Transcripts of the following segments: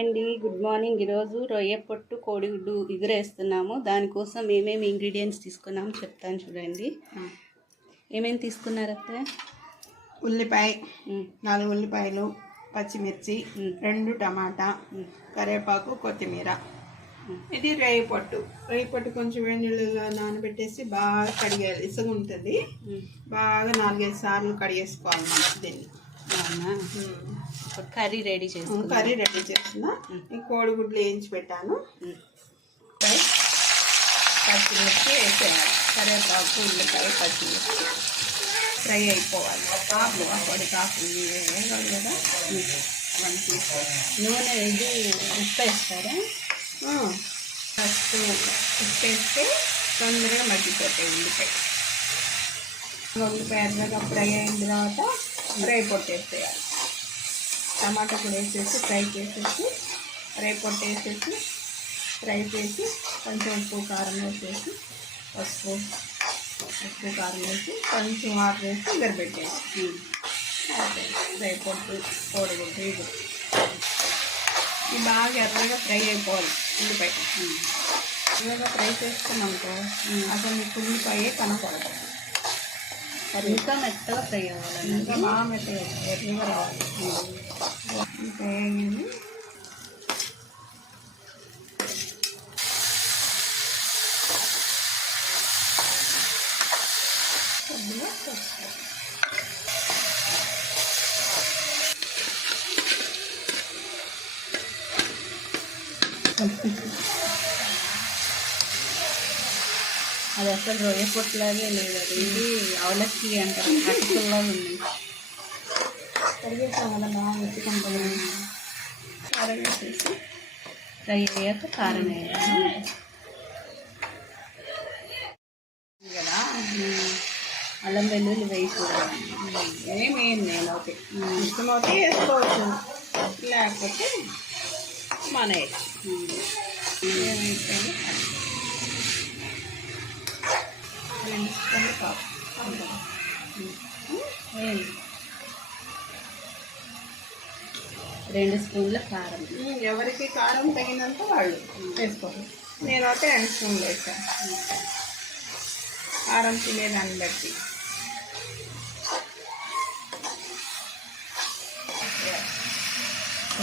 Hi అండి, good morning. ఈరోజు రొయ్య పొట్టు కోడిగుడ్డు ఎగురేస్తున్నాము. దానికోసం ఏమేమి ఇంగ్రీడియంట్స్ తీసుకున్నాము చెప్తాను చూడండి. ఏమేమి తీసుకున్నారు అత్తయ్య? ఉల్లిపాయ 4 ఉల్లిపాయలు, పచ్చిమిర్చి 2 టమాటా, కరివేపాకు, కొత్తిమీర. ఇది రొయ్య పొట్టు కొంచెం వేడి నీళ్ళలో నానబెట్టేసి బాగా కడిగేయాలి. ఇసుగ ఉంటుంది, బాగా 4-5 సార్లు కడిగేసుకోవాలి మనం దీన్ని. కర్రీ రెడీ చేసిన ఈ కోడిగుడ్లు వేయించి పెట్టాను. పచ్చిమిర్చి వేసేయాలి, కరివేపాకు, ఉల్లిపాయ, పచ్చిమిర్చి ఫ్రై అయిపోవాలి. పొడి కాకుండా వేయాలి కదా. నూనె ఇది ఉప్పు వేస్తారా? ఫస్ట్ ఉప్పు వేస్తే తొందరగా మగ్గిపోతాయి ఉల్లిపాయ ఎర్రగా ఫ్రై అయిన తర్వాత రొయ్య పొట్టు వేసేయాలి. టమాటా కూడా వేసేసి ఫ్రై చేసేసి రొయ్య పొట్టు వేసేసి ఫ్రై చేసి కొంచెం ఉప్పు కారం వేసేసి పసుపు కారం వేసి కొంచెం వాటర్ వేసి గరిపెట్టేసి రొయ్య పొట్టు కోడిగుడ్డు ఇది బాగా ఎర్రగా ఫ్రై అయిపోవాలి. ఉల్లిపాయ ఎర్రగా ఫ్రై చేసుకున్నాక అసలు మీకు ఉల్లిపాయే కనపడదు. అది ఇంకా మెత్తగా ఫ్రై అవ్వాలి, ఇంకా బాగా మెత్తగా ఎర్రగా రావాలి. ఇంకా వేయండి. అది అసలు రొయ్య పొట్టులాగే లేదు, అది ఇది అవలక్కి అంటారు, అటుకుల్లా ఉంది. కరిగేసాం కదా, బాగా మెచ్చుకుంటాం. కారం వేసేసి ఫ్రై అయ్యాక కారం వేయాలి కదా. అల్లం వెల్లుల్లి వేసుకోవాలి. ఏమేమి నేను ఓకే ఇష్టమైతే వేసుకోవచ్చు, లేకపోతే మన రెండు స్పూన్ల కారం. ఎవరికి కారం తగినంత వాళ్ళు వేసుకోవాలి. నేనైతే 2 స్పూన్లు వేసాను, కారం తినేదాన్ని బట్టి.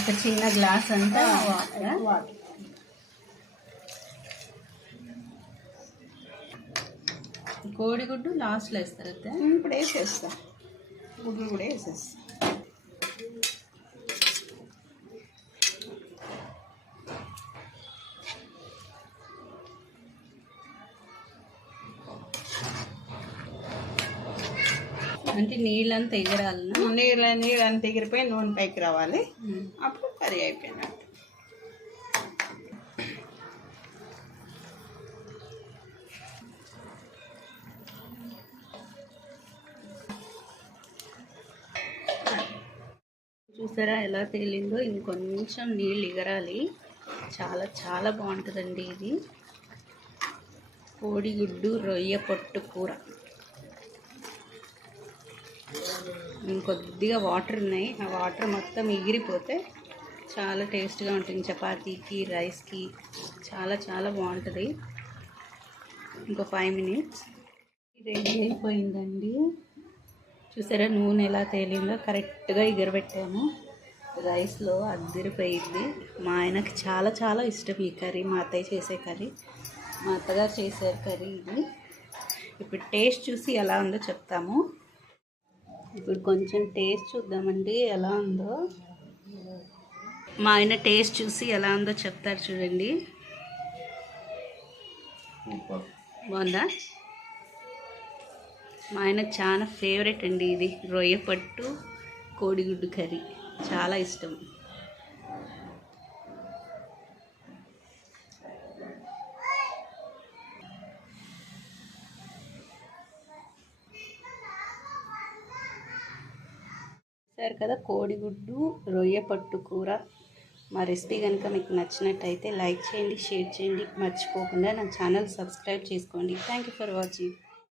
ఒక చిన్న గ్లాస్ అంతా వాటర్. కోడిగుడ్డు లాస్ట్లో వేస్తారు అయితే. ఇప్పుడు వేసేస్తా, గుడ్లు కూడా వేసేస్తా. అంటే నీళ్ళంతా ఎగరాలన్నా? నీళ్ళంతా ఎగిరిపోయి నూనె పైకి రావాలి, అప్పుడు కర్రీ అయిపోయినట్టు. చూసారా ఎలా తేలిందో? ఇంకొంచెం నీళ్ళు ఎగరాలి. చాలా చాలా బాగుంటుందండి ఇది కోడిగుడ్డు రొయ్య పొట్టు కూర. ఇంకొద్దిగా వాటర్ ఉన్నాయి, ఆ వాటర్ మొత్తం ఎగిరిపోతే చాలా టేస్ట్గా ఉంటుంది. చపాతీకి, రైస్కి చాలా చాలా బాగుంటుంది. ఇంకో 5 మినిట్స్ రెడీ అయిపోయిందండి. చూసారా నూనె ఎలా తేలిందో? కరెక్ట్గా ఎగరబెట్టాము. రైస్లో అద్దరిపోయింది. మా ఆయనకి చాలా చాలా ఇష్టం ఈ కర్రీ, మా అత్తయ్య చేసే కర్రీ, మా అత్తగారు చేసారు కర్రీ ఇది. ఇప్పుడు టేస్ట్ చూసి ఎలా ఉందో చెప్తాము. ఇప్పుడు కొంచెం టేస్ట్ చూద్దామండి ఎలా ఉందో. మా ఆయన టేస్ట్ చూసి ఎలా ఉందో చెప్తారు చూడండి. బాగుందా? మా ఆయన చాలా ఫేవరెట్ అండి ఇది రొయ్య పట్టు కోడిగుడ్డు కర్రీ, చాలా ఇష్టం. సరే కదా, కోడిగుడ్డు రొయ్య పట్టు కూర. మా రెసిపీ కనుక మీకు నచ్చినట్టయితే లైక్ చేయండి, షేర్ చేయండి, మర్చిపోకుండా నా ఛానల్ సబ్స్క్రైబ్ చేసుకోండి. Thank you for watching.